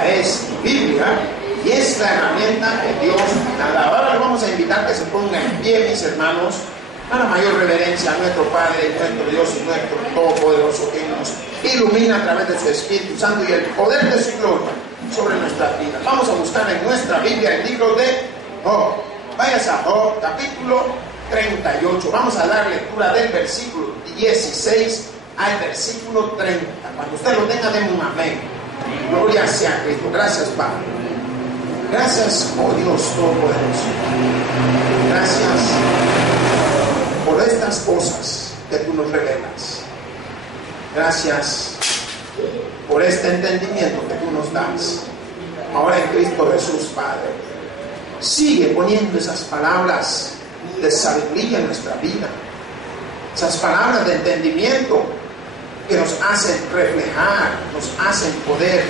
Esta es Biblia y es la herramienta que Dios nos da. Ahora les vamos a invitar que se pongan en pie, mis hermanos, a la mayor reverencia a nuestro Padre, nuestro Dios y nuestro Todopoderoso, que nos ilumina a través de su Espíritu Santo y el poder de su gloria sobre nuestras vidas. Vamos a buscar en nuestra Biblia el libro de Job. Váyase a Job, capítulo 38. Vamos a dar lectura del versículo 16 al versículo 30. Cuando usted lo tenga, deme un amén. Gloria sea a Cristo. Gracias, Padre. Gracias, oh Dios Todopoderoso. Gracias por estas cosas que tú nos revelas. Gracias por este entendimiento que tú nos das. Ahora en Cristo Jesús, Padre. Sigue poniendo esas palabras de sabiduría en nuestra vida. Esas palabras de entendimiento que nos hacen reflejar, nos hacen poder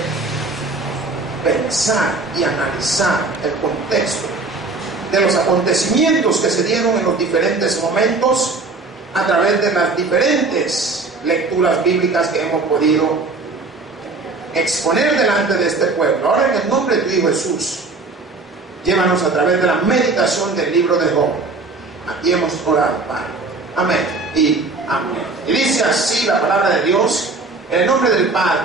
pensar y analizar el contexto de los acontecimientos que se dieron en los diferentes momentos a través de las diferentes lecturas bíblicas que hemos podido exponer delante de este pueblo. Ahora, en el nombre de tu Hijo Jesús, llévanos a través de la meditación del libro de Job. Aquí hemos orado, Padre. Amén y amén. Y dice así la palabra de Dios, en el nombre del Padre,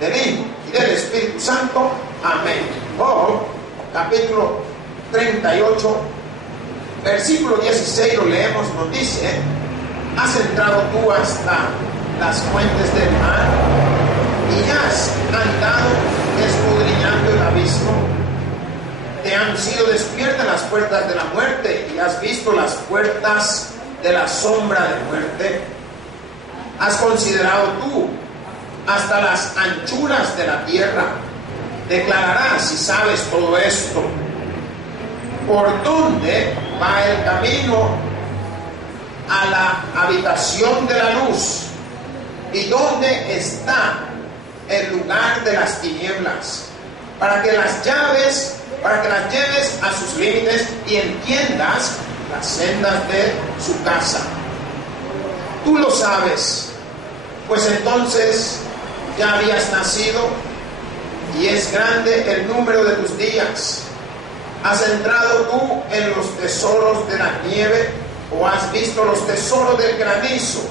del Hijo y del Espíritu Santo. Amén. Job, capítulo 38, versículo 16, lo leemos, nos dice: has entrado tú hasta las fuentes del mar y has andado escudriñando el abismo. Te han sido despiertas las puertas de la muerte y has visto las puertas de la sombra de muerte. Has considerado tú hasta las anchuras de la tierra. Declararás si sabes todo esto. ¿Por dónde va el camino a la habitación de la luz? ¿Y dónde está el lugar de las tinieblas? Para que las lleves a sus límites y entiendas las sendas de su casa. Tú lo sabes, pues entonces ya habías nacido y es grande el número de tus días. ¿Has entrado tú en los tesoros de la nieve o has visto los tesoros del granizo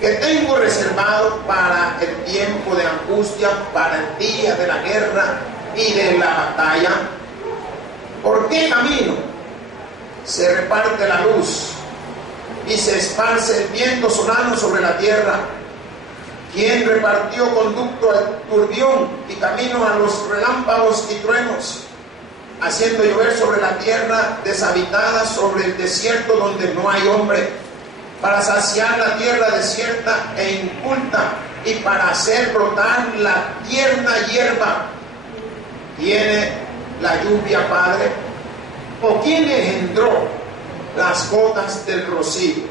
que tengo reservado para el tiempo de angustia, para el día de la guerra y de la batalla? ¿Por qué camino se reparte la luz y se esparce el viento solano sobre la tierra? ¿Quién repartió conducto al turbión y camino a los relámpagos y truenos, haciendo llover sobre la tierra deshabitada, sobre el desierto donde no hay hombre, para saciar la tierra desierta e inculta y para hacer brotar la tierna hierba? ¿Tiene la lluvia padre? ¿O quién engendró las gotas del rocío?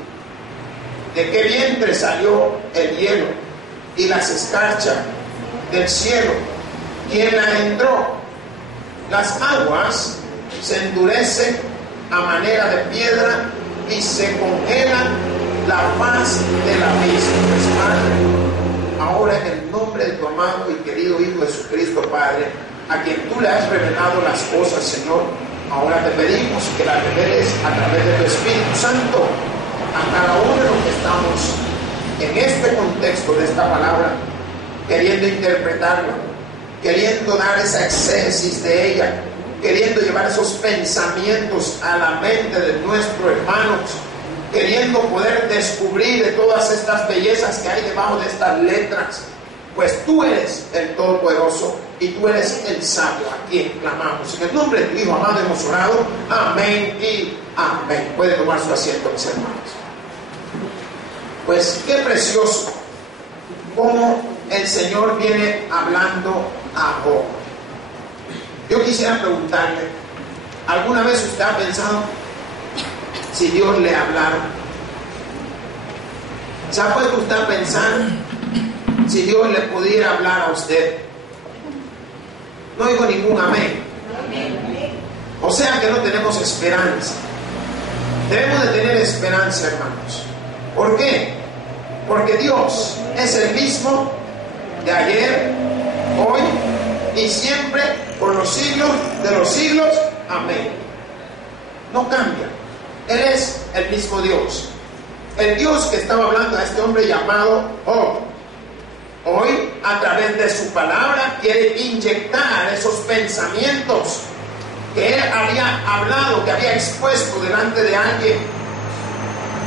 ¿De qué vientre salió el hielo y las escarchas del cielo? ¿Quién la engendró? Las aguas se endurecen a manera de piedra y se congelan la faz del abismo. Pues, Padre, ahora en el nombre de tu amado y querido Hijo Jesucristo, Padre, a quien tú le has revelado las cosas, Señor, ahora te pedimos que las reveles a través de tu Espíritu Santo a cada uno de los que estamos en este contexto de esta palabra, queriendo interpretarla, queriendo dar esa exégesis de ella, queriendo llevar esos pensamientos a la mente de nuestros hermanos, queriendo poder descubrir de todas estas bellezas que hay debajo de estas letras. Pues tú eres el Todopoderoso y tú eres el sabio a quien clamamos. En el nombre de tu Hijo amado hemos orado. Amén y amén. Puede tomar su asiento, mis hermanos. Pues qué precioso cómo el Señor viene hablando a Job. Yo quisiera preguntarle, ¿alguna vez usted ha pensado si Dios le hablara? ¿Se ha puesto usted a pensar si Dios le pudiera hablar a usted? No digo ningún amén. O sea que no tenemos esperanza. Debemos de tener esperanza, hermanos. ¿Por qué? Porque Dios es el mismo de ayer, hoy y siempre, por los siglos de los siglos. Amén. No cambia. Él es el mismo Dios. El Dios que estaba hablando a este hombre llamado Job, hoy a través de su palabra quiere inyectar esos pensamientos que él había hablado, que había expuesto delante de alguien.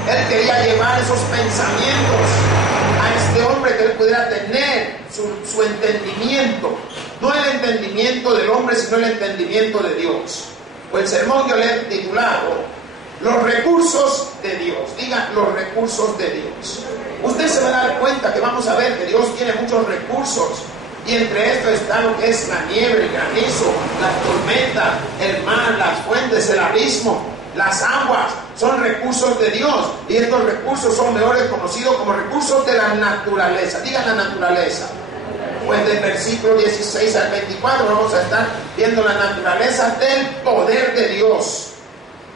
Él quería llevar esos pensamientos a este hombre, que él pudiera tener su entendimiento, no el entendimiento del hombre, sino el entendimiento de Dios. Pues el sermón yo le he titulado Los recursos de Dios. Diga, los recursos de Dios. Usted se va a dar cuenta que vamos a ver que Dios tiene muchos recursos, y entre esto está lo que es la nieve, el granizo, las tormentas, el mar, las fuentes, el abismo, las aguas. Son recursos de Dios, y estos recursos son mejores conocidos como recursos de la naturaleza. Diga, la naturaleza. Pues del versículo 16 al 24 vamos a estar viendo la naturaleza del poder de Dios.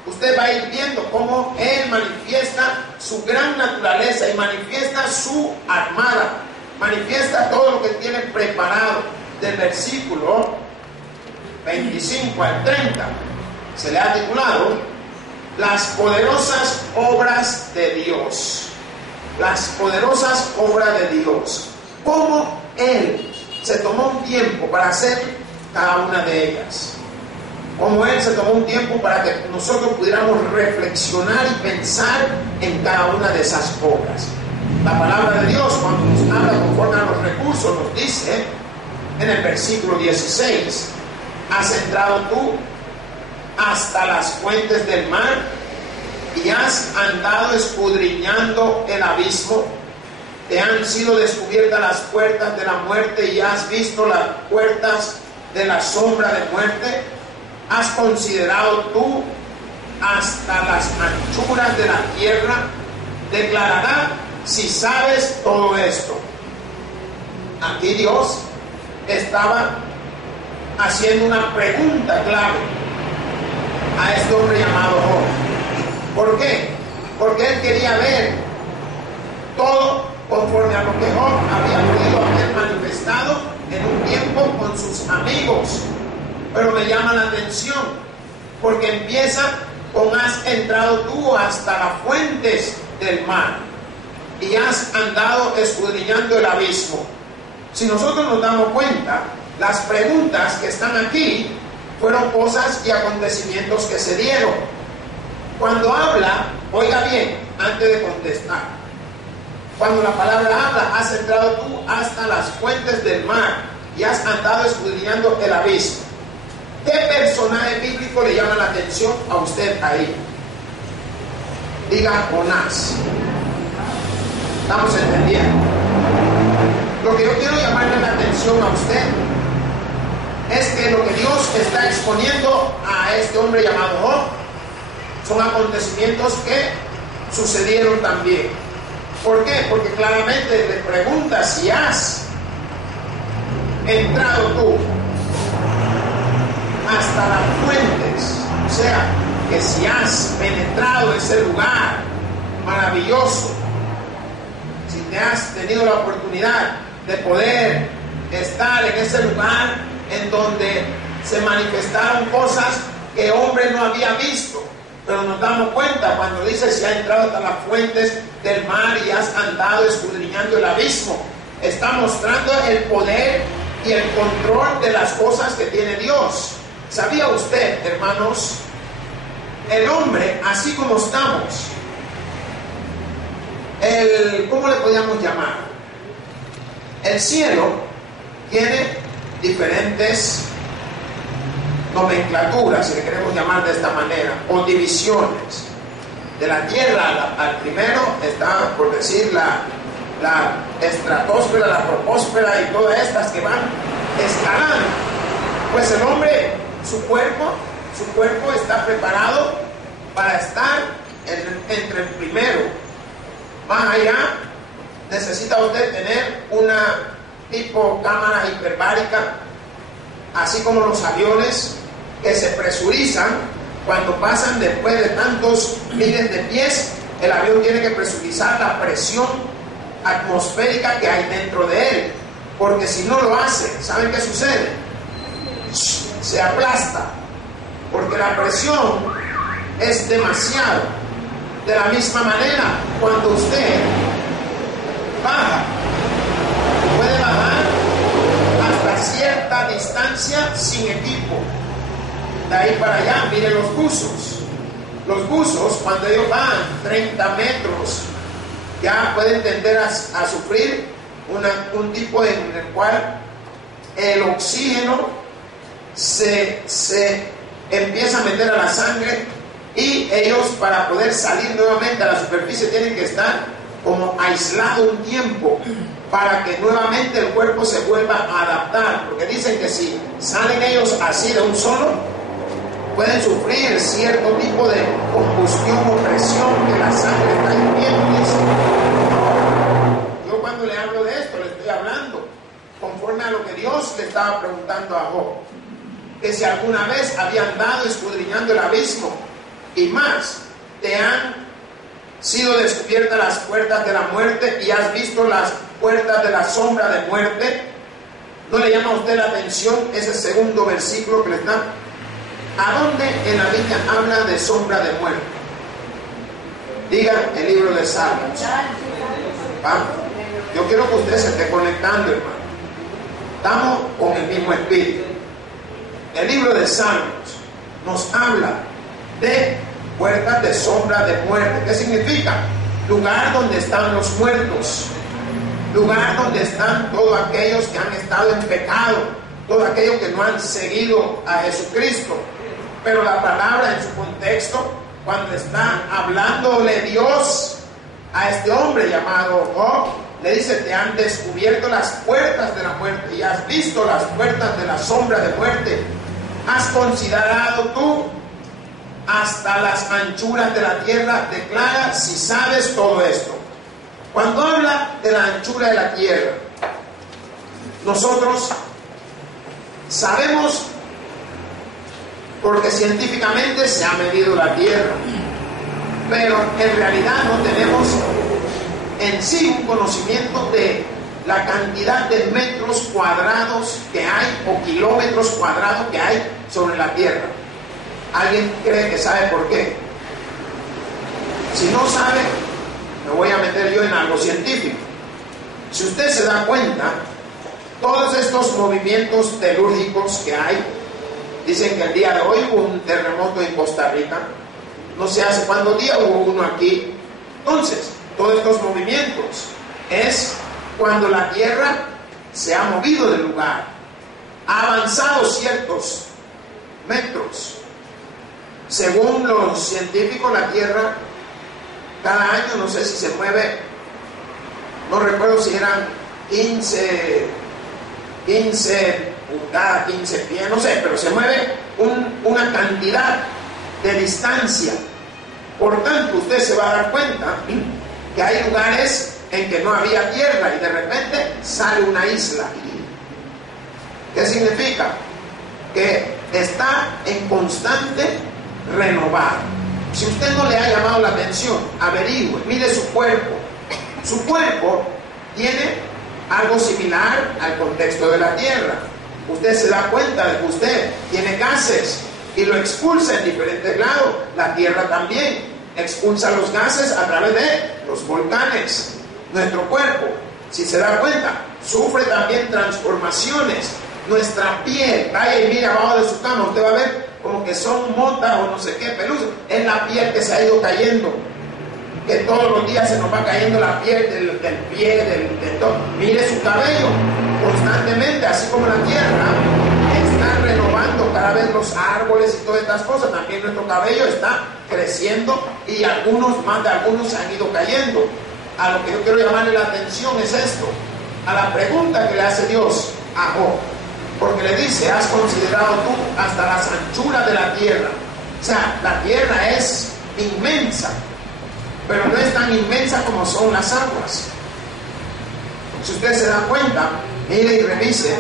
Usted va a ir viendo cómo Él manifiesta su gran naturaleza y manifiesta su armada, manifiesta todo lo que tiene preparado. Del versículo 25 al 30 se le ha titulado Las poderosas obras de Dios. Las poderosas obras de Dios. Cómo Él se tomó un tiempo para hacer cada una de ellas. Como Él se tomó un tiempo para que nosotros pudiéramos reflexionar y pensar en cada una de esas obras. La palabra de Dios, cuando nos habla conforme a los recursos, nos dice en el versículo 16: ¿Has entrado tú hasta las fuentes del mar y has andado escudriñando el abismo? ¿Te han sido descubiertas las puertas de la muerte y has visto las puertas de la sombra de muerte? ¿Has considerado tú hasta las anchuras de la tierra? Declarará si sabes todo esto. Aquí Dios estaba haciendo una pregunta clave a este hombre llamado Job. ¿Por qué? Porque él quería ver todo conforme a lo que Job había podido haber manifestado en un tiempo con sus amigos. Pero me llama la atención porque empieza con: has entrado tú hasta las fuentes del mar y has andado escudriñando el abismo. Si nosotros nos damos cuenta, las preguntas que están aquí fueron cosas y acontecimientos que se dieron. Cuando habla, oiga bien, antes de contestar, cuando la palabra habla, has entrado tú hasta las fuentes del mar y has andado escudriñando el abismo. ¿Qué personaje bíblico le llama la atención a usted ahí? Diga Jonás. ¿Estamos entendiendo? Lo que yo quiero llamarle la atención a usted es que lo que Dios está exponiendo a este hombre llamado Job son acontecimientos que sucedieron también. ¿Por qué? Porque claramente le pregunta si has entrado tú hasta las fuentes, o sea, que si has penetrado ese lugar maravilloso, si te has tenido la oportunidad de poder estar en ese lugar en donde se manifestaron cosas que hombre no había visto. Pero nos damos cuenta cuando dice: si has entrado hasta las fuentes del mar y has andado escudriñando el abismo, está mostrando el poder y el control de las cosas que tiene Dios. ¿Sabía usted, hermanos? El hombre, así como estamos, ¿cómo le podríamos llamar? El cielo tiene diferentes nomenclaturas, si le queremos llamar de esta manera, o divisiones. De la tierra al primero está, por decir, la estratosfera, la troposfera y todas estas que van escalando. Pues el hombre, su cuerpo está preparado para estar entre el primero. Más allá, necesita usted tener una tipo cámara hiperbárica, así como los aviones que se presurizan cuando pasan después de tantos miles de pies. El avión tiene que presurizar la presión atmosférica que hay dentro de él, porque si no lo hace, ¿saben qué sucede? se aplasta, porque la presión es demasiado. De la misma manera, cuando usted baja, puede bajar hasta cierta distancia sin equipo. De ahí para allá, miren los buzos. Los buzos, cuando ellos van 30 metros, ya pueden tender a sufrir un tipo en el cual el oxígeno se empieza a meter a la sangre, y ellos, para poder salir nuevamente a la superficie, tienen que estar como aislado un tiempo para que nuevamente el cuerpo se vuelva a adaptar, porque dicen que si salen ellos así de un solo, pueden sufrir cierto tipo de combustión o presión, que la sangre está hirviendo. Yo cuando le hablo de esto, le estoy hablando conforme a lo que Dios le estaba preguntando a Job, que si alguna vez había andado escudriñando el abismo, y más, te han sido descubiertas las puertas de la muerte y has visto las puertas de la sombra de muerte. ¿No le llama a usted la atención ese segundo versículo que le está? ¿A dónde en la Biblia habla de sombra de muerte? Diga el libro de Salmos. Vamos. Yo quiero que usted se esté conectando, hermano. Estamos con el mismo espíritu. El libro de Salmos nos habla de puertas de sombra de muerte. ¿Qué significa? Lugar donde están los muertos, lugar donde están todos aquellos que han estado en pecado, todos aquellos que no han seguido a Jesucristo. Pero la palabra en su contexto, cuando está hablándole Dios a este hombre llamado Job, le dice: te han descubierto las puertas de la muerte y has visto las puertas de la sombra de muerte. ¿Has considerado tú hasta las anchuras de la tierra? Declara si sabes todo esto. Cuando habla de la anchura de la tierra, nosotros sabemos, porque científicamente se ha medido la tierra, pero en realidad no tenemos en sí un conocimiento de la cantidad de metros cuadrados que hay, o kilómetros cuadrados que hay sobre la tierra. ¿Alguien cree que sabe por qué? Si no sabe, me voy a meter yo en algo científico. Si usted se da cuenta, todos estos movimientos telúrgicos que hay, dicen que el día de hoy hubo un terremoto en Costa Rica, no sé hace cuántos días hubo uno aquí. Entonces, todos estos movimientos es cuando la tierra se ha movido del lugar, ha avanzado ciertos metros. Según los científicos, la tierra cada año, no sé si se mueve, no recuerdo si eran 15 pulgadas, 15 pies, no sé, pero se mueve una cantidad de distancia. Por tanto, usted se va a dar cuenta que hay lugares en que no había tierra y de repente sale una isla. ¿Qué significa? Que está en constante renovar. Si usted no le ha llamado la atención, averigüe, mire su cuerpo. Su cuerpo tiene algo similar al contexto de la tierra. Usted se da cuenta de que usted tiene gases y lo expulsa en diferentes lados. La tierra también expulsa los gases a través de los volcanes. Nuestro cuerpo, si se da cuenta, sufre también transformaciones. Nuestra piel, vaya y mira abajo de su cama, usted va a ver como que son motas o no sé qué, pelusa. Es la piel que se ha ido cayendo, que todos los días se nos va cayendo la piel del pie, de todo. Mire su cabello constantemente, así como la tierra está renovando cada vez los árboles y todas estas cosas. También nuestro cabello está creciendo y algunos, más de algunos, se han ido cayendo. A lo que yo quiero llamarle la atención es esto, a la pregunta que le hace Dios a Job, porque le dice: ¿has considerado tú hasta las anchuras de la tierra? O sea, la tierra es inmensa, pero no es tan inmensa como son las aguas. Si usted se da cuenta, mire y revise,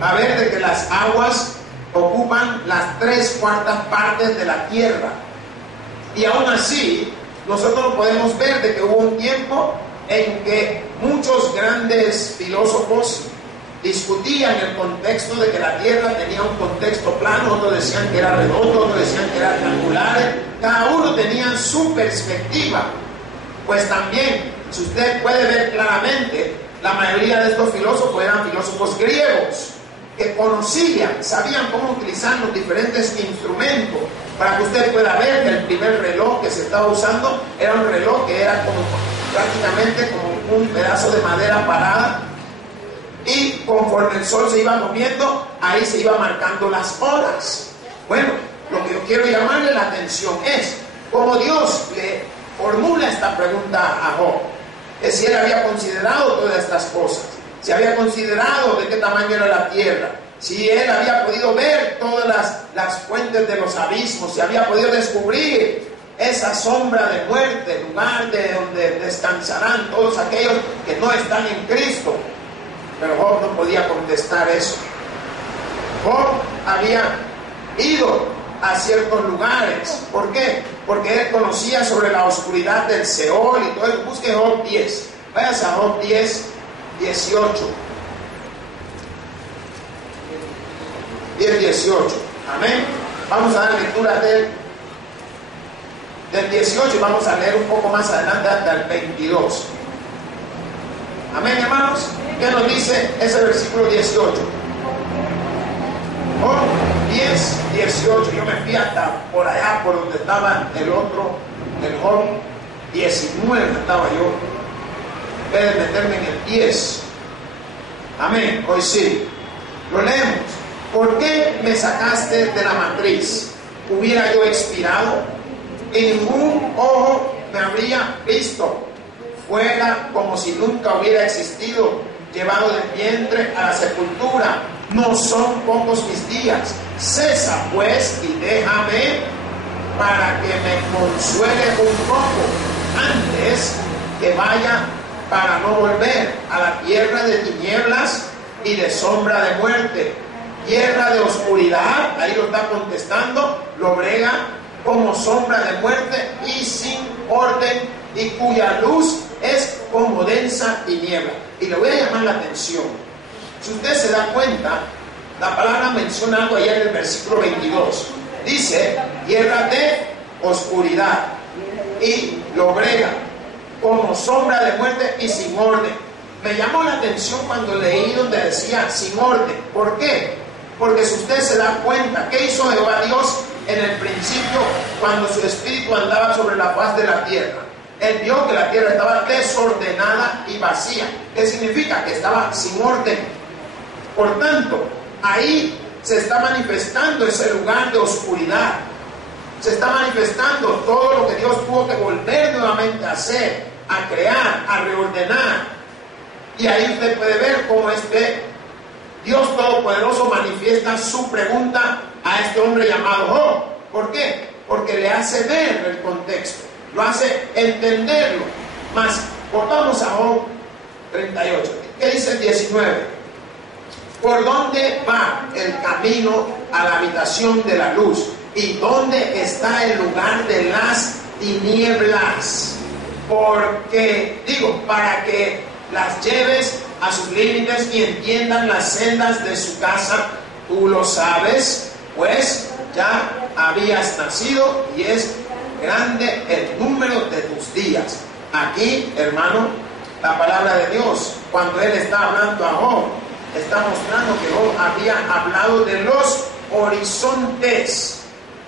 va a ver de que las aguas ocupan las 3/4 partes de la tierra, y aún así nosotros podemos ver de que hubo un tiempo en que muchos grandes filósofos discutían el contexto de que la tierra tenía un contexto plano, otros decían que era redondo, otros decían que era triangular. Cada uno tenía su perspectiva. Pues también, si usted puede ver claramente, la mayoría de estos filósofos eran filósofos griegos que conocían, sabían cómo utilizar los diferentes instrumentos, para que usted pueda ver que el primer reloj que se estaba usando era un reloj que era como prácticamente como un pedazo de madera parada, y conforme el sol se iba moviendo, ahí se iba marcando las horas. Bueno, lo que yo quiero llamarle la atención es cómo Dios le formula esta pregunta a Job, que si él había considerado todas estas cosas, si había considerado de qué tamaño era la tierra, si él había podido ver todas las fuentes de los abismos, si había podido descubrir esa sombra de muerte, lugar de donde descansarán todos aquellos que no están en Cristo. Pero Job no podía contestar eso. Job había ido a ciertos lugares. ¿Por qué? Porque él conocía sobre la oscuridad del Seol y todo eso. Busque Job 10. Váyase a Job 10, 18. 10, 18. Amén. Vamos a dar lectura del 18 y vamos a leer un poco más adelante hasta el 22. Amén, hermanos. ¿Qué nos dice ese versículo 18? Job 10, 18. Yo me fui hasta por allá, por donde estaba el otro, el Job 19 estaba yo. En vez de meterme en el 10. Amén. Hoy sí. Lo leemos. ¿Por qué me sacaste de la matriz? ¿Hubiera yo expirado? Y ningún ojo me habría visto. Fuera como si nunca hubiera existido, llevado del vientre a la sepultura. No son pocos mis días. Cesa pues y déjame para que me consuele un poco antes que vaya para no volver a la tierra de tinieblas y de sombra de muerte. Tierra de oscuridad, ahí lo está contestando, lobrega como sombra de muerte y sin orden, y cuya luz es como densa tiniebla. Y le voy a llamar la atención. Si usted se da cuenta, la palabra menciona algo allá en el versículo 22. Dice, tierra de oscuridad y lobrega como sombra de muerte y sin orden. Me llamó la atención cuando leí donde decía sin orden. ¿Por qué? Porque si usted se da cuenta, ¿qué hizo Jehová Dios en el principio cuando su espíritu andaba sobre la faz de la tierra? Él vio que la tierra estaba desordenada y vacía. ¿Qué significa? Que estaba sin orden. Por tanto, ahí se está manifestando ese lugar de oscuridad. Se está manifestando todo lo que Dios tuvo que volver nuevamente a hacer, a crear, a reordenar. Y ahí usted puede ver cómo Dios Todopoderoso manifiesta su pregunta a este hombre llamado Job. ¿Por qué? Porque le hace ver el contexto, lo hace entenderlo. Mas, volvamos a Job 38. ¿Qué dice el 19? ¿Por dónde va el camino a la habitación de la luz? ¿Y dónde está el lugar de las tinieblas? Porque, para que las lleves a sus límites y entiendan las sendas de su casa, tú lo sabes, pues ya habías nacido y es grande el número de tus días. Aquí, hermano, la palabra de Dios, cuando Él está hablando a Job, está mostrando que Job había hablado de los horizontes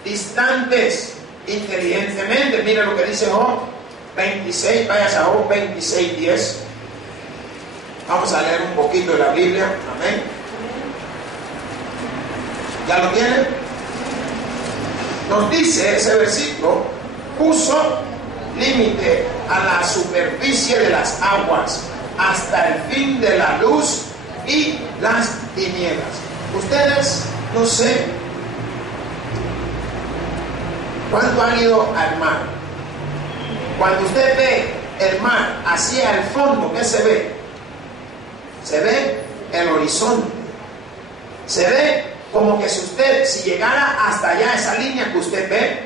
distantes inteligentemente. Mira lo que dice Job 26, vayas a Job 26, 10. Vamos a leer un poquito de la Biblia. Amén. ¿Ya lo tienen? Nos dice ese versículo: puso límite a la superficie de las aguas hasta el fin de la luz y las tinieblas. Ustedes, no sé cuánto han ido al mar. Cuando usted ve el mar hacia el fondo, ¿qué se ve? Se ve el horizonte. Se ve como que si llegara hasta allá, esa línea que usted ve,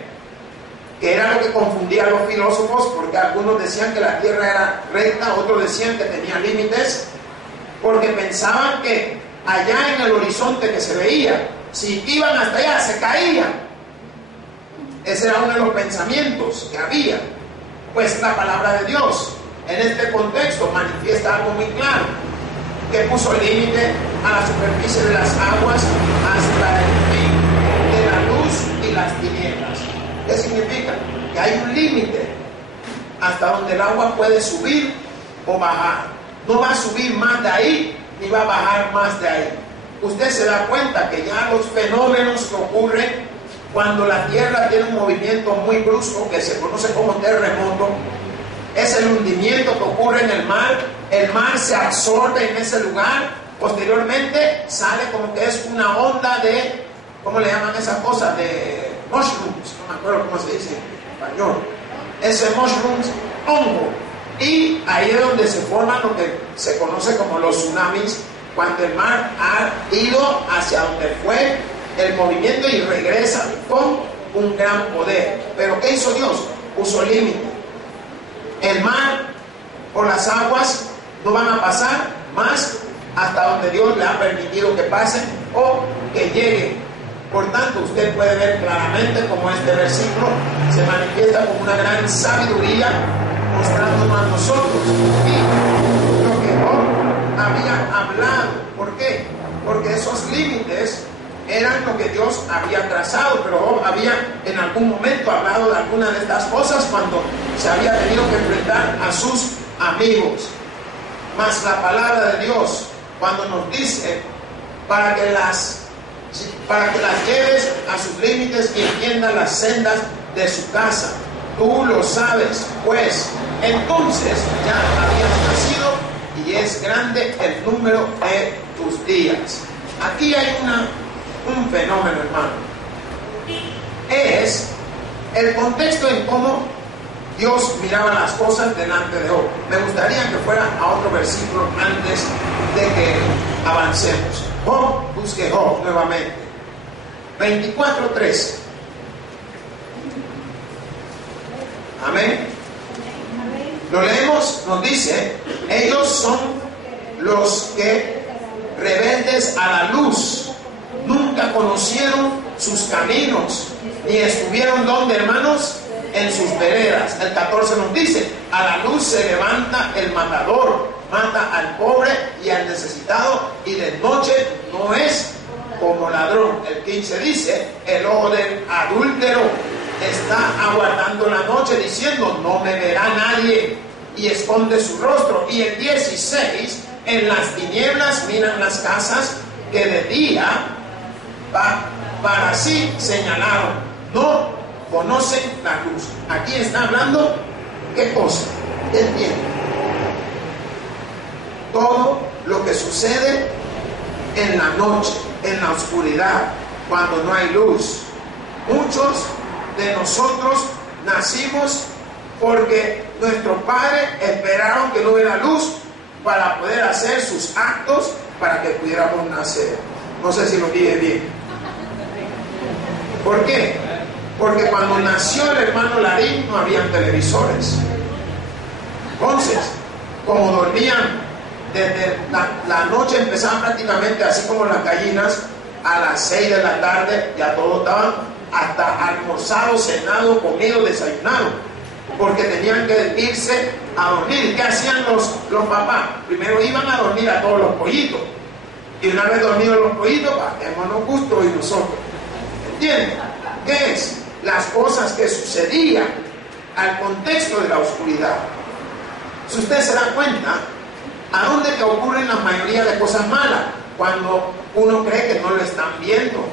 que era lo que confundía a los filósofos, porque algunos decían que la tierra era recta, otros decían que tenía límites. porque pensaban que allá en el horizonte que se veía, si iban hasta allá, se caían. Ese era uno de los pensamientos que había. Pues la palabra de Dios en este contexto manifiesta algo muy claro, que puso límite a la superficie de las aguas hasta el fin de la luz y las tinieblas. ¿Qué significa? Que hay un límite hasta donde el agua puede subir o bajar. No va a subir más de ahí, ni va a bajar más de ahí. Usted se da cuenta que ya los fenómenos que ocurren cuando la tierra tiene un movimiento muy brusco, que se conoce como terremoto, es el hundimiento que ocurre en el mar se absorbe en ese lugar, posteriormente sale como que es una onda de, ¿cómo le llaman esa cosa? De mushrooms, no me acuerdo cómo se dice en español, ese mushrooms, hongo, y ahí es donde se forman lo que se conoce como los tsunamis, cuando el mar ha ido hacia donde fue el movimiento y regresa con un gran poder. Pero ¿qué hizo Dios? Puso límite. El mar o las aguas no van a pasar más hasta donde Dios le ha permitido que pasen o que lleguen. Por tanto, usted puede ver claramente cómo este versículo se manifiesta como una gran sabiduría, mostrándonos a nosotros y lo que Job había hablado. ¿Por qué? Porque esos límites eran lo que Dios había trazado, pero Job había en algún momento hablado de alguna de estas cosas cuando se había tenido que enfrentar a sus amigos. Mas la palabra de Dios, cuando nos dice para que las lleves a sus límites y entiendas las sendas de su casa, tú lo sabes, pues entonces ya habías nacido y es grande el número de tus días. Aquí hay un fenómeno, hermano. Es el contexto en cómo Dios miraba las cosas delante de Job. Me gustaría que fuera a otro versículo antes de que avancemos. Job, busque Job nuevamente. 24:13. Amén. Lo leemos, nos dice, ellos son los que rebeldes a la luz, nunca conocieron sus caminos, ni estuvieron donde, hermanos, en sus veredas. El 14 nos dice, a la luz se levanta el matador, mata al pobre y al necesitado, y de noche no es como ladrón. El 15 dice, el ojo del adúltero está aguardando la noche diciendo, no me verá nadie, y esconde su rostro. Y el 16, en las tinieblas miran las casas que de día para sí señalaron, no conocen la luz. Aquí está hablando, ¿qué cosa? ¿Qué entiende? Todo lo que sucede en la noche, en la oscuridad, cuando no hay luz. Muchos de nosotros nacimos porque nuestros padres esperaron que no hubiera luz para poder hacer sus actos para que pudiéramos nacer. No sé si lo dije bien. ¿Por qué? Porque cuando nació el hermano Larín no habían televisores. Entonces, como dormían desde la noche, empezaban prácticamente así como las gallinas, a las 6 de la tarde ya todos estaban hasta almorzados, cenados, comidos, desayunados, porque tenían que irse a dormir. ¿Qué hacían los papás? Primero iban a dormir a todos los pollitos, y una vez dormidos los pollitos, démonos gusto y nosotros. ¿Entienden? ¿Qué es? Las cosas que sucedían al contexto de la oscuridad. Si usted se da cuenta, ¿a dónde que ocurren la mayoría de cosas malas? Cuando uno cree que no lo están viendo.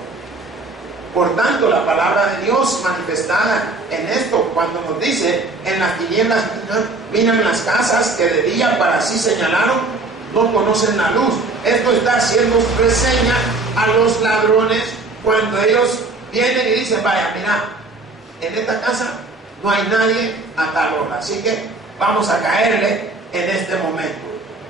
Por tanto, la palabra de Dios manifestada en esto, cuando nos dice, en las tinieblas miran las casas que de día para sí señalaron, no conocen la luz. Esto está haciendo reseña a los ladrones cuando ellos vienen y dicen, vaya, mira, en esta casa no hay nadie a tal hora, así que vamos a caerle en este momento.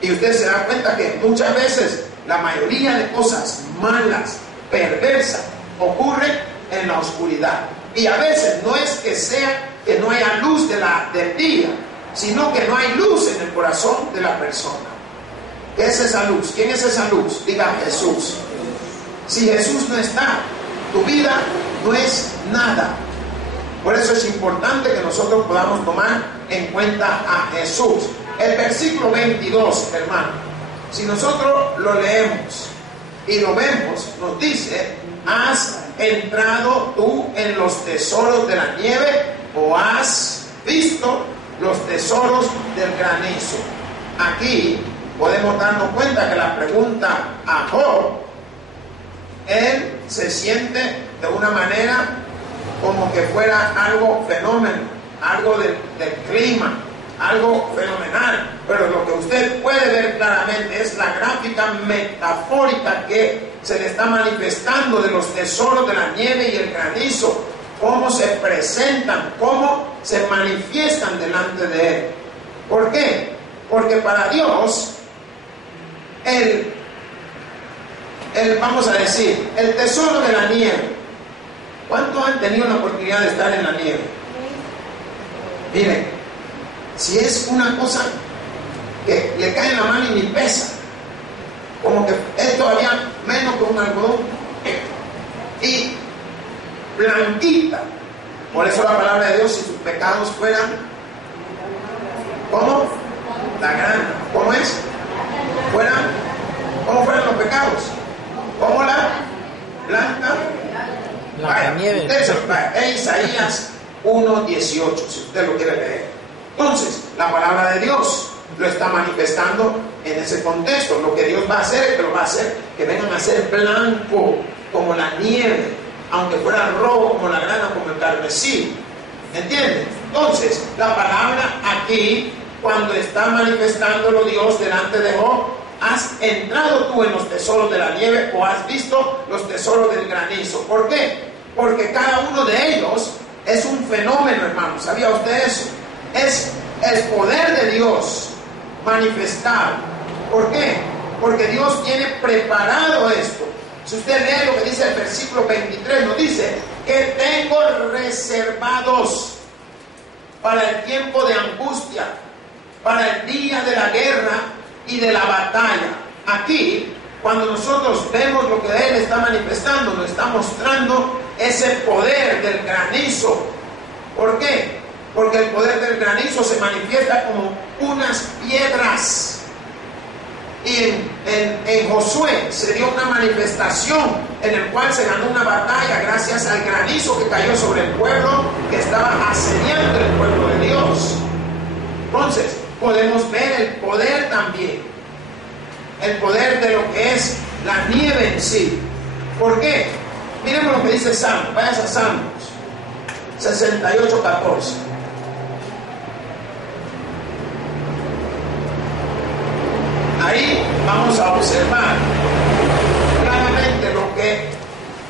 Y usted se da cuenta que muchas veces la mayoría de cosas malas, perversas, ocurren en la oscuridad. Y a veces no es que sea que no haya luz del día, sino que no hay luz en el corazón de la persona. ¿Qué es esa luz? ¿Quién es esa luz? Diga Jesús. Si Jesús no está, tu vida no es nada. Por eso es importante que nosotros podamos tomar en cuenta a Jesús. El versículo 22, hermano, si nosotros lo leemos y lo vemos, nos dice: ¿has entrado tú en los tesoros de la nieve o has visto los tesoros del granizo? Aquí podemos darnos cuenta que la pregunta a Job, él se siente de una manera como que fuera algo fenómeno, algo del clima, algo fenomenal, pero lo que usted puede ver claramente es la gráfica metafórica que se le está manifestando de los tesoros de la nieve y el granizo, cómo se presentan, cómo se manifiestan delante de él. ¿Por qué? Porque para Dios vamos a decir, el tesoro de la nieve. ¿Cuántos han tenido la oportunidad de estar en la nieve? Miren, si es una cosa que le cae en la mano y ni pesa, como que es todavía menos que un algodón, y blanquita. Por eso la palabra de Dios, si sus pecados fueran, ¿cómo? La grana. ¿Cómo es? ¿Cómo fueran los pecados? ¿Cómo la blanca? Vaya, es Isaías 1:18, si usted lo quiere leer. Entonces, la palabra de Dios lo está manifestando en ese contexto. Lo que Dios va a hacer es que lo va a hacer que vengan a ser blanco como la nieve, aunque fuera rojo como la grana, como el carmesí. ¿Entienden? Entonces, la palabra aquí, cuando está manifestándolo Dios delante de Job: ¿has entrado tú en los tesoros de la nieve o has visto los tesoros del granizo? ¿Por qué? Porque cada uno de ellos es un fenómeno, hermano. ¿Sabía usted eso? Es el poder de Dios manifestado. ¿Por qué? Porque Dios tiene preparado esto. Si usted lee lo que dice el versículo 23, nos dice que tengo reservados para el tiempo de angustia, para el día de la guerra y de la batalla. Aquí, cuando nosotros vemos lo que Él está manifestando, nos está mostrando ese poder del granizo. ¿Por qué? Porque el poder del granizo se manifiesta como unas piedras. Y en Josué se dio una manifestación en el cual se ganó una batalla gracias al granizo que cayó sobre el pueblo que estaba asediando el pueblo de Dios. Entonces, podemos ver el poder también, el poder de lo que es la nieve en sí. ¿Por qué? Miremos lo que dice Salmos. Vayas a Salmos 68:14. Ahí vamos a observar claramente lo que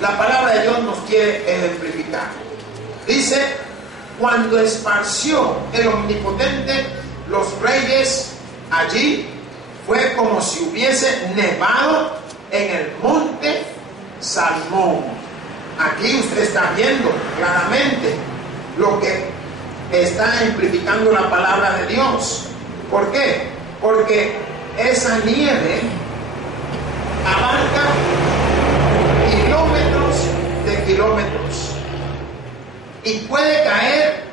la palabra de Dios nos quiere ejemplificar. Dice: cuando esparció el Omnipotente los reyes allí, fue como si hubiese nevado en el monte Salmón. Aquí usted está viendo claramente lo que está ejemplificando la palabra de Dios. ¿Por qué? Porque esa nieve abarca kilómetros de kilómetros y puede caer.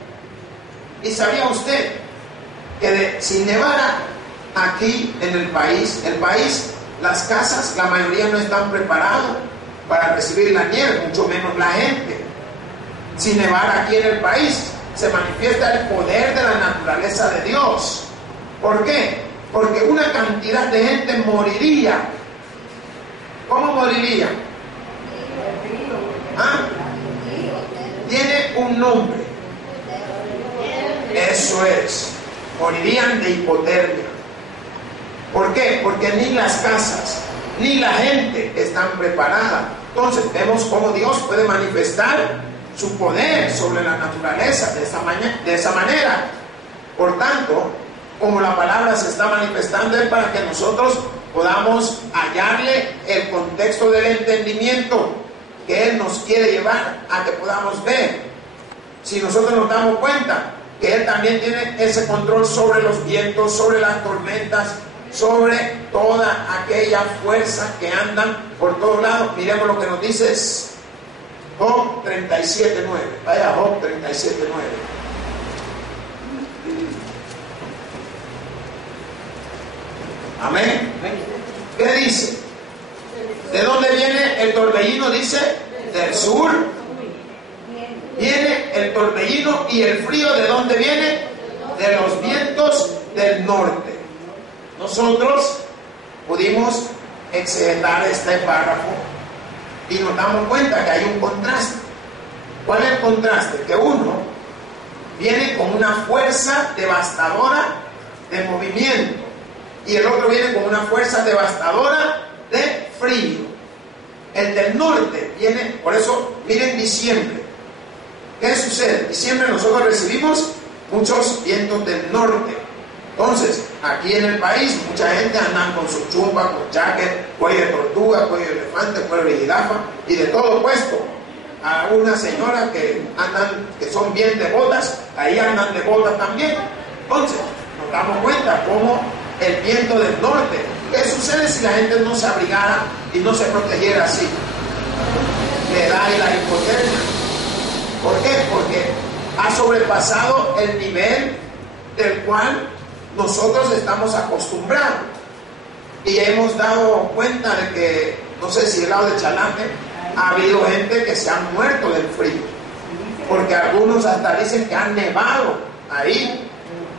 ¿Y sabía usted que si nevara aquí en el país, las casas, la mayoría no están preparadas para recibir la nieve, mucho menos la gente? Si nevara aquí en el país, se manifiesta el poder de la naturaleza de Dios. ¿Por qué? Porque una cantidad de gente moriría. ¿Cómo moriría? ¿Ah? Tiene un nombre. Eso es. Morirían de hipotermia. ¿Por qué? Porque ni las casas ni la gente están preparadas. Entonces vemos cómo Dios puede manifestar su poder sobre la naturaleza de esa manera. Por tanto, como la palabra se está manifestando, es para que nosotros podamos hallarle el contexto del entendimiento que Él nos quiere llevar a que podamos ver. Si nosotros nos damos cuenta que Él también tiene ese control sobre los vientos, sobre las tormentas, sobre toda aquella fuerza que andan por todos lados. Miremos lo que nos dice Job 37:9. Vaya, Job 37:9. Amén. ¿Qué dice? ¿De dónde viene el torbellino? Dice, del sur. Viene el torbellino, y el frío, ¿de dónde viene? De los vientos del norte. Nosotros pudimos exegetar este párrafo y nos damos cuenta que hay un contraste. ¿Cuál es el contraste? Que uno viene con una fuerza devastadora de movimiento y el otro viene con una fuerza devastadora de frío. El del norte viene, por eso miren diciembre. ¿Qué sucede? En diciembre nosotros recibimos muchos vientos del norte. Entonces, aquí en el país, mucha gente anda con su chumba, con jacket, cuello de tortuga, cuello de elefante, cuello de jirafa y de todo puesto. A una señora que son bien devotas, ahí andan de botas también. Entonces, nos damos cuenta cómo el viento del norte. ¿Qué sucede si la gente no se abrigara y no se protegiera así? Le da la hipotermia. ¿Por qué? Porque ha sobrepasado el nivel del cual nosotros estamos acostumbrados. Y hemos dado cuenta de que, no sé si del lado de Chalate, ha habido gente que se han muerto del frío. Porque algunos hasta dicen que han nevado ahí.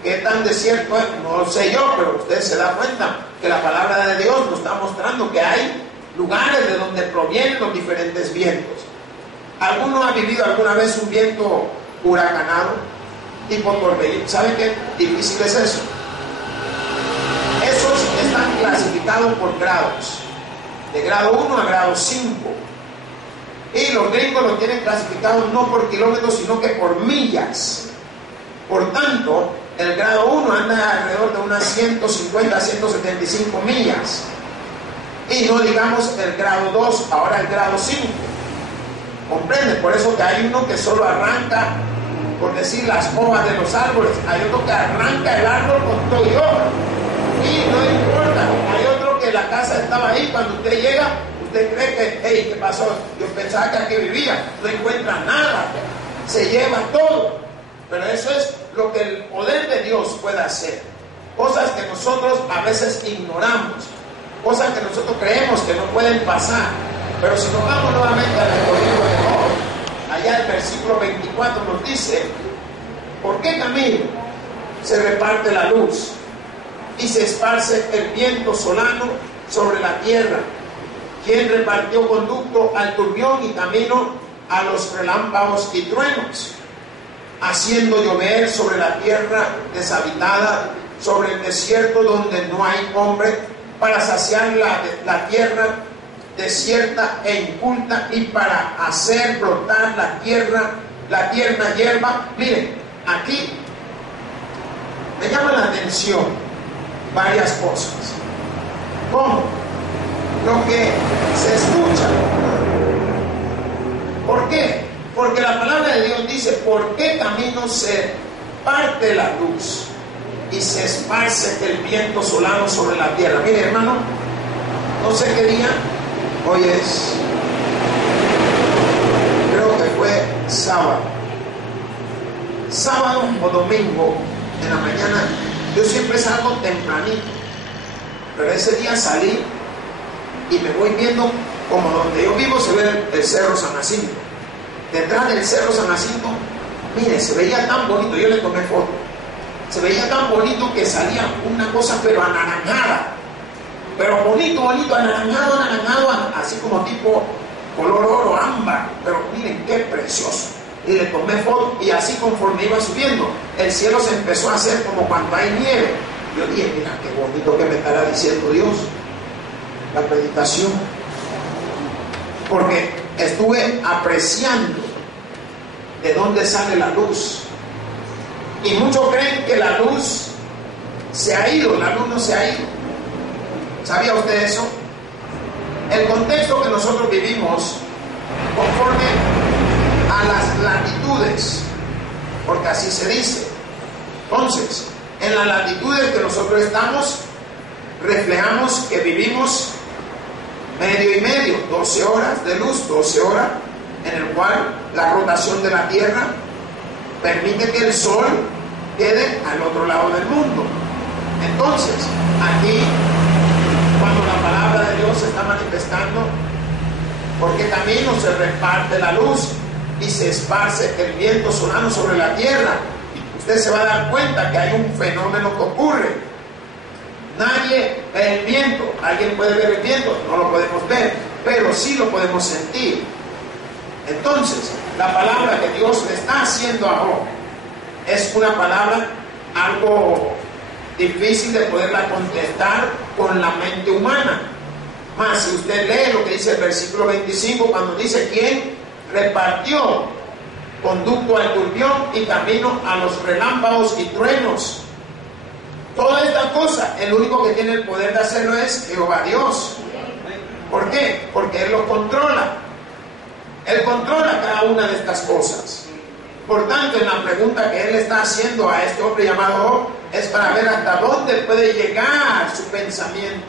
¿Qué tan desierto es? No lo sé yo, pero usted se da cuenta que la palabra de Dios nos está mostrando que hay lugares de donde provienen los diferentes vientos. ¿Alguno ha vivido alguna vez un viento huracanado, tipo torbellino? ¿Saben qué difícil es eso? Esos están clasificados por grados, de grado 1 a grado 5. Y los gringos lo tienen clasificados no por kilómetros, sino que por millas. Por tanto, el grado 1 anda alrededor de unas 150 a 175 millas. Y no digamos el grado 2, ahora el grado 5. ¿Comprende? Por eso que hay uno que solo arranca, por decir, las hojas de los árboles. Hay otro que arranca el árbol con todo y hoja. Y no importa. Hay otro que la casa estaba ahí. Cuando usted llega, usted cree que, hey, ¿qué pasó? Yo pensaba que aquí vivía. No encuentra nada. Se lleva todo. Pero eso es lo que el poder de Dios puede hacer. Cosas que nosotros a veces ignoramos. Cosas que nosotros creemos que no pueden pasar. Pero si nos vamos nuevamente al libro de Job, allá el versículo 24 nos dice: ¿por qué camino se reparte la luz y se esparce el viento solano sobre la tierra? ¿Quién repartió conducto al turbión y camino a los relámpagos y truenos? Haciendo llover sobre la tierra deshabitada, sobre el desierto donde no hay hombre, para saciar la tierra desierta e inculta, y para hacer brotar la tierna hierba. Miren, aquí me llama la atención varias cosas. ¿Cómo? Lo que se escucha. ¿Por qué? Porque la palabra de Dios dice: ¿por qué camino se parte la luz y se esparce el viento solano sobre la tierra? Mire, hermano, no sé qué día. Hoy es, creo que fue sábado o domingo en la mañana. Yo siempre salgo tempranito, pero ese día salí y me voy viendo, como donde yo vivo se ve el Cerro San Jacinto. Detrás del Cerro San Jacinto, mire, se veía tan bonito. Yo le tomé foto. Se veía tan bonito que salía una cosa pero anaranjada. Pero bonito, anaranjado, así como tipo color oro, ámbar. Pero miren qué precioso. Y le tomé foto, y así conforme iba subiendo, el cielo se empezó a hacer como cuando hay nieve. Yo dije: mira qué bonito que me estará diciendo Dios la predicación. Porque estuve apreciando de dónde sale la luz. Y muchos creen que la luz se ha ido. La luz no se ha ido. ¿Sabía usted eso? El contexto que nosotros vivimos, conforme a las latitudes, porque así se dice. Entonces, en las latitudes que nosotros estamos, reflejamos que vivimos medio y medio, 12 horas de luz, 12 horas, en el cual la rotación de la Tierra permite que el Sol quede al otro lado del mundo. Entonces, aquí, cuando la palabra de Dios se está manifestando, ¿por qué camino se reparte la luz y se esparce el viento sonando sobre la tierra? Usted se va a dar cuenta que hay un fenómeno que ocurre. Nadie ve el viento. ¿Alguien puede ver el viento? No lo podemos ver, pero sí lo podemos sentir. Entonces, la palabra que Dios le está haciendo a Job es una palabra algo difícil de poderla contestar con la mente humana. Más si usted lee lo que dice el versículo 25, cuando dice: ¿quién repartió conducto al turbión y camino a los relámpagos y truenos? Toda esta cosa, el único que tiene el poder de hacerlo es Jehová Dios. ¿Por qué? Porque Él lo controla. Él controla cada una de estas cosas. Por tanto, en la pregunta que Él está haciendo a este hombre llamado Job es para ver hasta dónde puede llegar su pensamiento.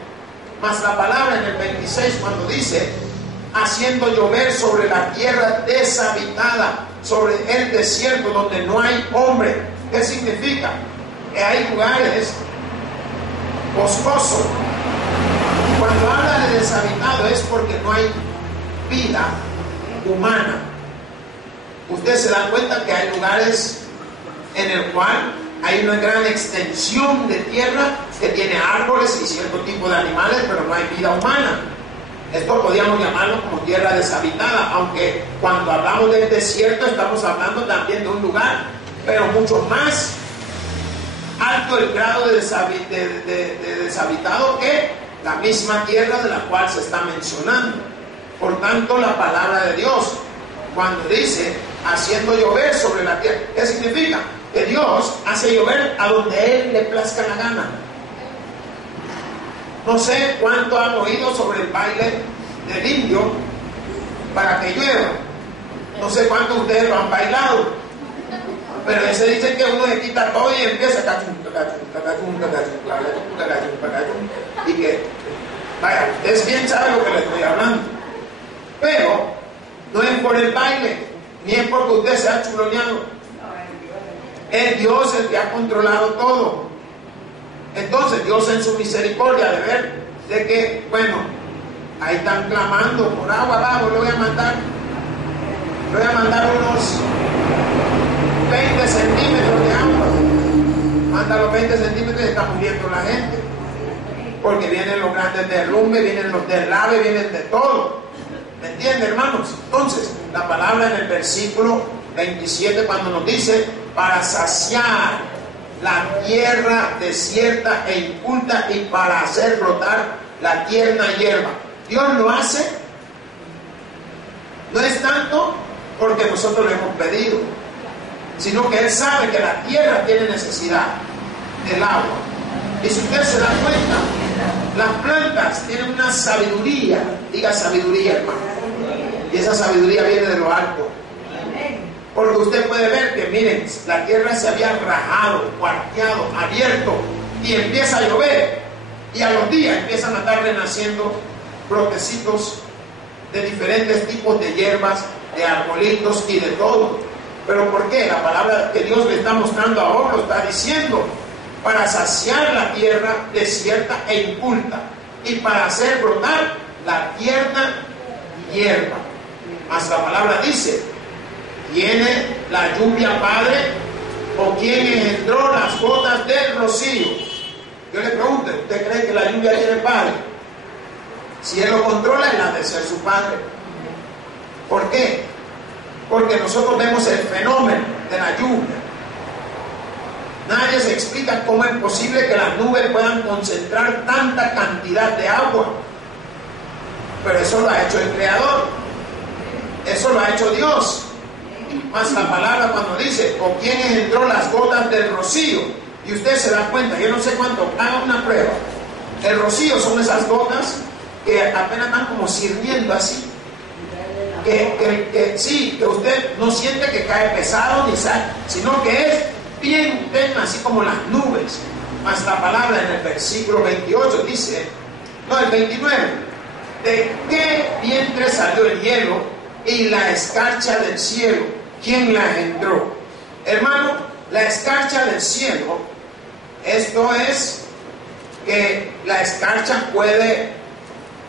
Mas la palabra en el 26, cuando dice: haciendo llover sobre la tierra deshabitada, sobre el desierto donde no hay hombre. ¿Qué significa? Que hay lugares boscosos. Cuando habla de deshabitado es porque no hay vida humana. Usted se da cuenta que hay lugares en el cual hay una gran extensión de tierra que tiene árboles y cierto tipo de animales, pero no hay vida humana. Esto podríamos llamarlo como tierra deshabitada, aunque cuando hablamos del desierto estamos hablando también de un lugar, pero mucho más alto el grado de deshabitado que la misma tierra de la cual se está mencionando. Por tanto, la palabra de Dios, cuando dice haciendo llover sobre la tierra, ¿qué significa? Que Dios hace llover a donde Él le plazca la gana. No sé cuánto han oído sobre el baile del indio para que llueva. No sé cuántos de ustedes lo han bailado. Pero ese dice que uno se quita todo y empieza y que, vaya, ustedes bien saben lo que les estoy hablando. Pero no es por el baile, ni es porque usted se ha chuloneado. Es Dios el que ha controlado todo. Entonces Dios, en su misericordia, de ver de que, bueno, ahí están clamando por agua abajo, le voy a mandar unos 20 centímetros de agua. Manda los 20 centímetros y está muriendo la gente, porque vienen los grandes derrumbes, vienen los deslaves, vienen de todo. ¿Me entienden, hermanos? Entonces, la palabra en el versículo 27, cuando nos dice: para saciar la tierra desierta e inculta y para hacer brotar la tierna hierba. Dios lo hace, no es tanto porque nosotros le hemos pedido, sino que Él sabe que la tierra tiene necesidad del agua. Y si usted se da cuenta, las plantas tienen una sabiduría, diga sabiduría, hermano, y esa sabiduría viene de lo alto. Porque usted puede ver que, miren, la tierra se había rajado, cuarteado, abierto, y empieza a llover, y a los días empiezan a estar renaciendo brotecitos de diferentes tipos de hierbas, de arbolitos y de todo. ¿Pero por qué? La palabra que Dios le está mostrando ahora lo está diciendo: para saciar la tierra desierta e inculta y para hacer brotar la tierna hierba. Mas la palabra dice: ¿tiene la lluvia padre o quién engendró las gotas del rocío? Yo le pregunto, ¿usted cree que la lluvia tiene padre? Si Él lo controla, Él ha de ser su padre. ¿Por qué? Porque nosotros vemos el fenómeno de la lluvia. Nadie se explica cómo es posible que las nubes puedan concentrar tanta cantidad de agua. Pero eso lo ha hecho el Creador. Eso lo ha hecho Dios. Más la palabra cuando dice: ¿o quién engendró las gotas del rocío? Y usted se da cuenta, yo no sé cuánto, haga una prueba. El rocío son esas gotas que apenas están como sirviendo así. Que usted no siente que cae pesado ni sal, sino que es bien tenue, así como las nubes. Mas la palabra en el versículo 28 dice, no, el 29, ¿de qué vientre salió el hielo y la escarcha del cielo? ¿Quién la engendró? Hermano, la escarcha del cielo, esto es que la escarcha puede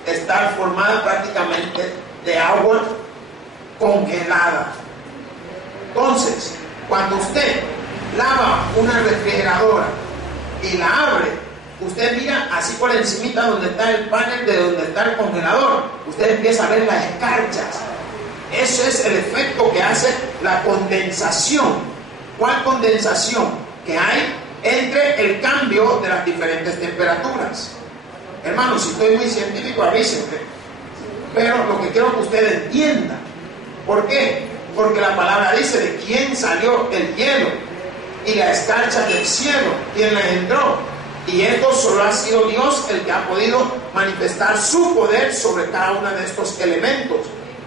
estar formada prácticamente de agua congelada. Entonces, cuando usted lava una refrigeradora y la abre, usted mira así por encimita donde está el panel de donde está el congelador, usted empieza a ver las escarchas. Eso es el efecto que hace la condensación. ¿Cuál condensación? Que hay entre el cambio de las diferentes temperaturas. Hermanos, si estoy muy científico, avísenme. Pero lo que quiero que usted entienda. ¿Por qué? Porque la palabra dice de quién salió el hielo y la escarcha del cielo, quién la engendró. Y esto solo ha sido Dios el que ha podido manifestar su poder sobre cada uno de estos elementos.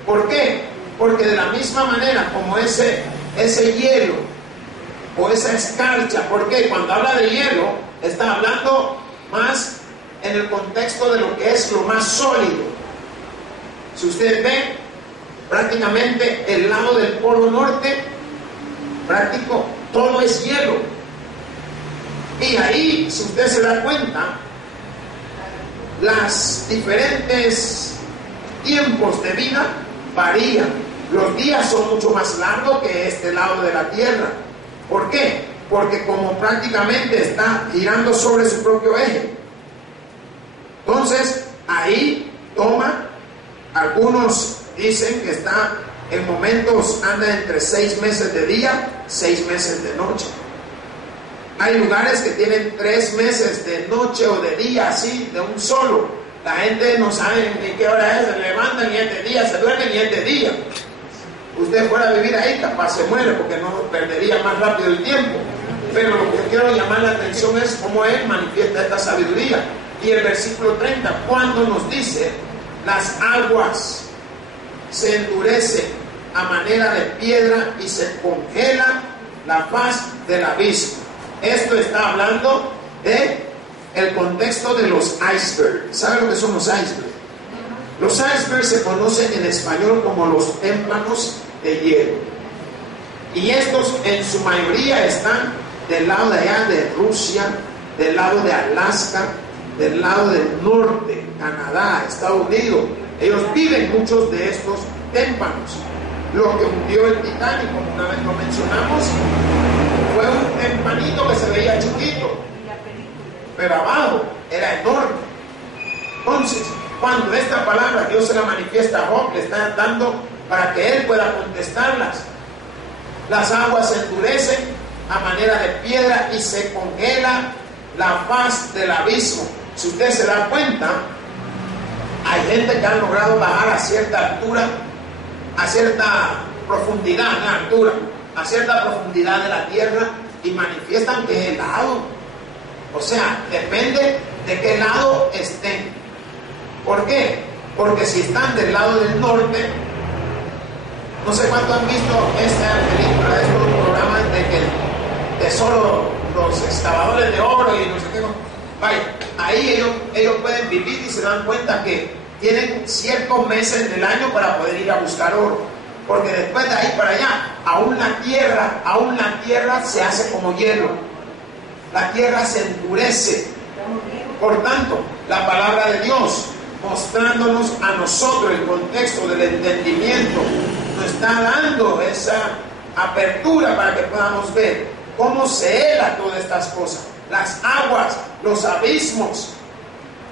¿Por qué? Porque de la misma manera como ese hielo o esa escarcha, porque cuando habla de hielo está hablando más en el contexto de lo que es lo más sólido. Si usted ve prácticamente el lado del polo norte, práctico, todo es hielo. Y ahí, si usted se da cuenta, los diferentes tiempos de vida varían. Los días son mucho más largos que este lado de la tierra. ¿Por qué? Porque como prácticamente está girando sobre su propio eje. Entonces, ahí toma, algunos dicen que está en momentos, anda entre 6 meses de día, 6 meses de noche. Hay lugares que tienen 3 meses de noche o de día, así, de un solo. La gente no sabe ni qué hora es, se levantan y es de día, se duermen y es de día. Usted fuera a vivir ahí, capaz se muere porque no perdería más rápido el tiempo. Pero lo que quiero llamar la atención es cómo Él manifiesta esta sabiduría. Y el versículo 30, cuando nos dice, las aguas se endurecen a manera de piedra y se congela la faz del abismo. Esto está hablando de el contexto de los icebergs. ¿Saben lo que son los icebergs? Los icebergs se conocen en español como los témpanos de hielo. Y estos en su mayoría están del lado de allá de Rusia, del lado de Alaska, del lado del norte, Canadá, Estados Unidos. Ellos viven muchos de estos témpanos. Lo que hundió el Titanic, como una vez lo mencionamos, fue un tempanito que se veía chiquito, pero abajo era enorme. Entonces, cuando esta palabra Dios se la manifiesta a Job, le está dando para que él pueda contestarlas. Las aguas se endurecen a manera de piedra y se congela la faz del abismo. Si usted se da cuenta, hay gente que ha logrado bajar a cierta altura, a cierta profundidad, no altura, a cierta profundidad de la tierra y manifiestan que es helado. O sea, depende de qué lado estén. ¿Por qué? Porque si están del lado del norte, no sé cuánto han visto esta película, es un programa de que el tesoro, los excavadores de oro y no sé qué. Vaya, ahí ellos pueden vivir y se dan cuenta que tienen ciertos meses del año para poder ir a buscar oro. Porque después de ahí para allá, aún la tierra se hace como hielo. La tierra se endurece. Por tanto, la palabra de Dios, mostrándonos a nosotros el contexto del entendimiento, nos está dando esa apertura para que podamos ver cómo se hela todas estas cosas. Las aguas, los abismos.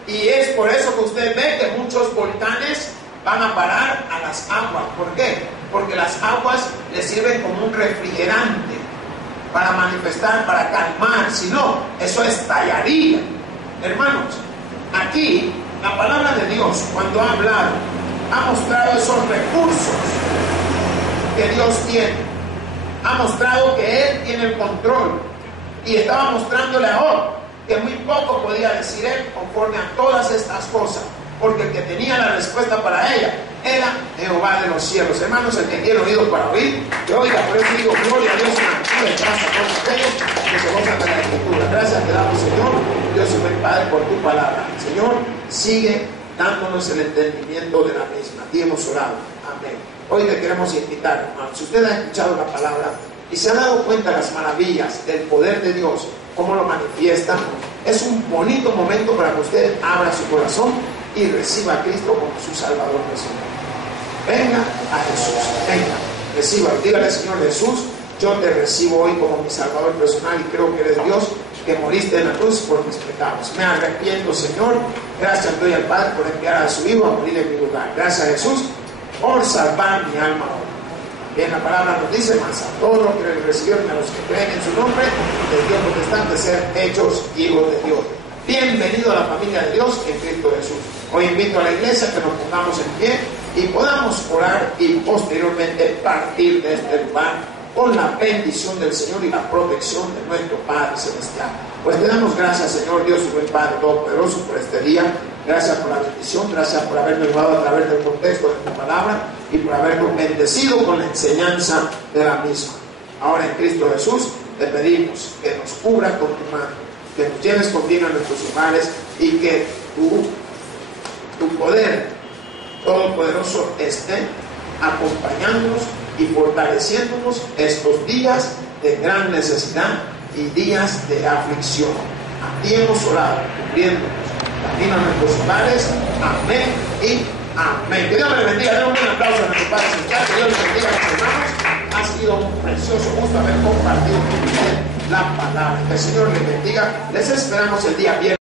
Y es por eso que usted ve que muchos volcanes van a parar a las aguas. ¿Por qué? Porque las aguas le sirven como un refrigerante para manifestar, para calmar. Si no, eso estallaría. Hermanos, aquí la palabra de Dios, cuando ha hablado, ha mostrado esos recursos que Dios tiene. Ha mostrado que Él tiene el control. Y estaba mostrándole a Job que muy poco podía decir él conforme a todas estas cosas, porque el que tenía la respuesta para ella era Jehová de los cielos. Hermanos, el que tiene oído para oír, que oiga. Por eso digo, gloria a Dios, una gracias a todos aquellos que se gozan de la Escritura. Gracias te damos, Señor, Dios y buen Padre, por tu palabra. Señor, sigue dándonos el entendimiento de la misma. Y hemos orado. Amén. Hoy le queremos invitar, hermano, si usted ha escuchado la palabra y se ha dado cuenta de las maravillas del poder de Dios, cómo lo manifiesta, es un bonito momento para que usted abra su corazón y reciba a Cristo como su Salvador personal. Venga a Jesús, venga, reciba, dígale: Señor Jesús, yo te recibo hoy como mi Salvador personal y creo que eres Dios, que moriste en la cruz por mis pecados. Me arrepiento, Señor. Gracias doy al Padre por enviar a su Hijo a morir en mi lugar. Gracias, Jesús, por salvar mi alma hoy. Bien, la palabra nos dice: mas a todos los que le recibieron, a los que creen en su nombre, les dio potestad de ser hechos hijos de Dios. Bienvenido a la familia de Dios en Cristo Jesús. Hoy invito a la iglesia que nos pongamos en pie y podamos orar y posteriormente partir de este lugar con la bendición del Señor y la protección de nuestro Padre Celestial. Pues te damos gracias, Señor Dios y buen Padre Todopoderoso, por este día. Gracias por la bendición, gracias por haberme ayudado a través del contexto de tu palabra y por habernos bendecido con la enseñanza de la misma. Ahora en Cristo Jesús te pedimos que nos cubra con tu mano, que nos lleves contigo a nuestros hogares y que tu poder todopoderoso esté acompañándonos y fortaleciéndonos estos días de gran necesidad y días de aflicción. Aquí hemos orado, cubriéndonos también a nuestros hogares. Amén y amén. Que Dios les bendiga. Den un buen aplauso a nuestro Padre Celestial. Que Dios les bendiga a mis hermanos. Ha sido un precioso gusto haber compartido con ustedes la palabra. Que el Señor les bendiga. Les esperamos el día viernes.